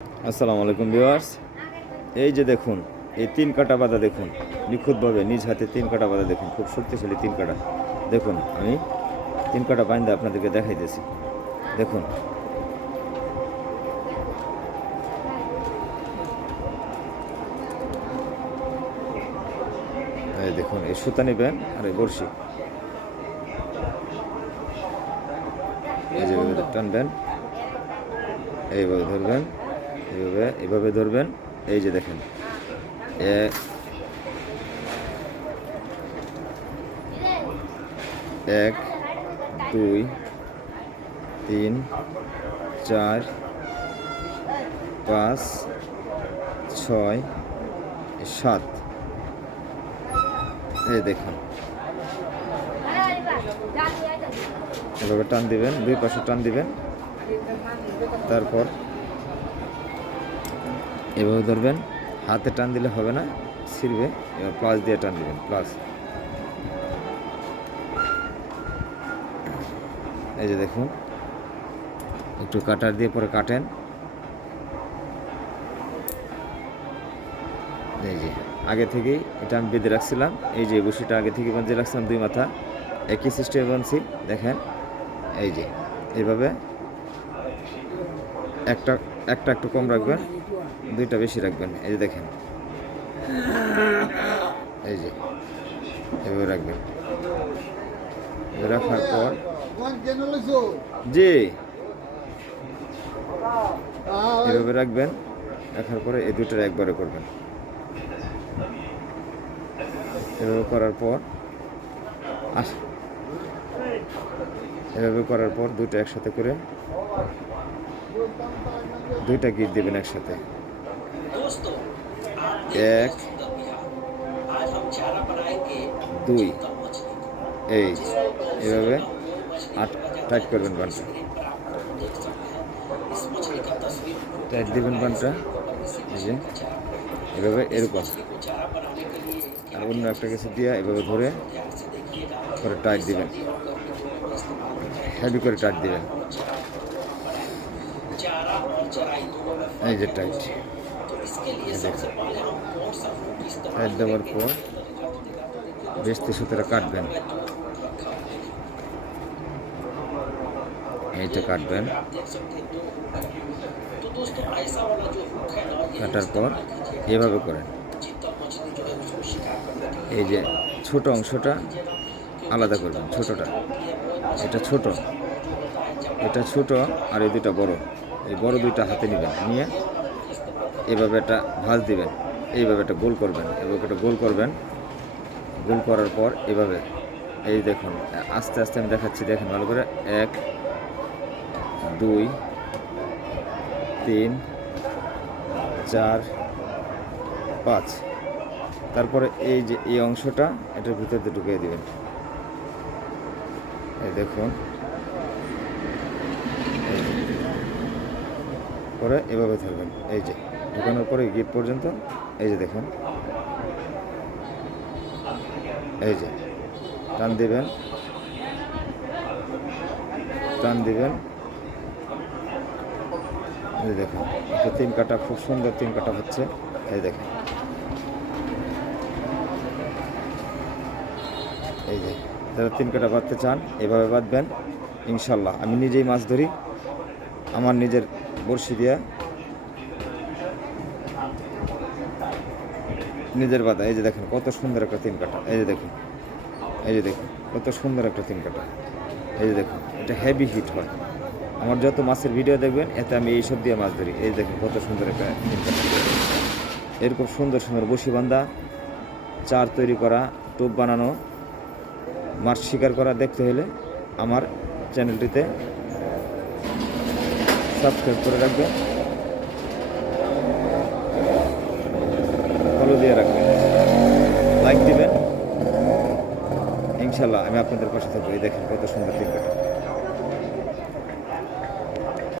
আসসালামু আলাইকুম ভিউয়ার্স। এই যে দেখুন, এই 3 কাটা বাঁধা দেখুন, নিখুঁতভাবে নিজ হাতে 3 কাটা বাঁধা দেখুন, খুব শক্তিশালী 3 কাটা। দেখুন আমি 3 কাটা বাঁধা আপনাদেরকে দেখাইতেছি। দেখুন এই দেখুন, এই সুতা নেবেন আর এই বড়শি, এই যে টানবেন, এইভাবে ধরবেন, এইভাবে ধরবেন। এই যে দেখেন, এক 2 3 4 5 6 7। এই দেখুন, এভাবে টান দিবেন, দুই পাশে টান দিবেন, তারপর এভাবে ধরবেন। হাতে টান দিলে হবে না, ছিঁড়বে। এবার প্লাস দিয়ে টান দিবেন, প্লাস। এই যে দেখুন, একটু কাটার দিয়ে পরে কাটেন। এই যে আগে থেকেই এটা আমি বেঁধে রাখছিলাম, এই যে বসিটা আগে থেকে বেঁধে রাখছিলাম, 2 মাথা একই সিস্টেমে বাঁধছি। দেখেন এই যে এইভাবে একটা একটা একটু কম রাখবেন, 2টা বেশি রাখবেন। এই যে দেখেন, এই যে এভাবে রাখবেন। রাখার পর জি এভাবে রাখবেন। রাখার পরে এই 2টার একবারে করবেন। এভাবে করার পর এভাবে করার পর 2টা একসাথে করে 2টা গিট দেবেন একসাথে। 1 2 এই এভাবে টাইট করবেন বানটা, টাইট দিবেন বানটা। এই যে এভাবে এরকম, আর অন্য একটা কিছু দিয়ে এভাবে ধরে করে টাইট দিবেন, হেভি করে টাইট দিবেন। এই যে টাইট, টাইট দেওয়ার পর বেস্তি সুতোটা কাটবেন, এইটা কাটবেন। কাটার পর এভাবে করেন। এই যে ছোট অংশটা আলাদা করবেন, ছোটটা, এটা ছোট, এটা ছোট, আর এই 2টা বড়। এই বড় 2টা হাতে নেবেন, নিয়ে এভাবে একটা ভাঁজ দিবেন, এইভাবে একটা গোল করবেন, এভাবে একটা গোল করবেন। গোল করার পর এভাবে, এই দেখুন আস্তে আস্তে আমি দেখাচ্ছি, দেখেন ভালো করে। 1 2 3 4 5। তারপরে এই যে এই অংশটা এটার ভিতর দিয়ে ঢুকিয়ে দিবেন। এই দেখুন, পরে এভাবে ধরবেন। এই যে ঢুকানোর পরে গিট পর্যন্ত, এই যে দেখুন, এই যে টান দিবেন, টান দিবেন। এই দেখুন, একটা 3 কাটা, খুব সুন্দর 3 কাটা হচ্ছে। এই দেখেন, এই যে যারা 3 কাটা বাঁধতে চান এভাবে বাঁধবেন ইনশাল্লাহ। আমি নিজেই মাছ ধরি, আমার নিজের বড়শি দিয়া নিজের বাঁধা। এই যে দেখেন কত সুন্দর একটা 3 কাটা। এই যে দেখুন, এই যে দেখুন কত সুন্দর একটা 3 কাটা। এই যে দেখুন, এটা হেভি হিট হয়। আমার যত মাছের ভিডিও দেখবেন এতে আমি এইসব দিয়ে মাছ ধরি। এই দেখুন কত সুন্দর একটা 3 কাটা। এরকম সুন্দর সুন্দর বসি বান্ধা, চার তৈরি করা, টোপ বানানো, মাছ শিকার করা দেখতে হলে আমার চ্যানেলটিতে সাবস্ক্রাইব করে রাখবেন, ফলো দিয়ে রাখবেন, লাইক দিবেন। ইনশাল্লাহ আমি আপনাদের পাশে থাকবো। এই দেখেন কত সুন্দর 3 কাটা।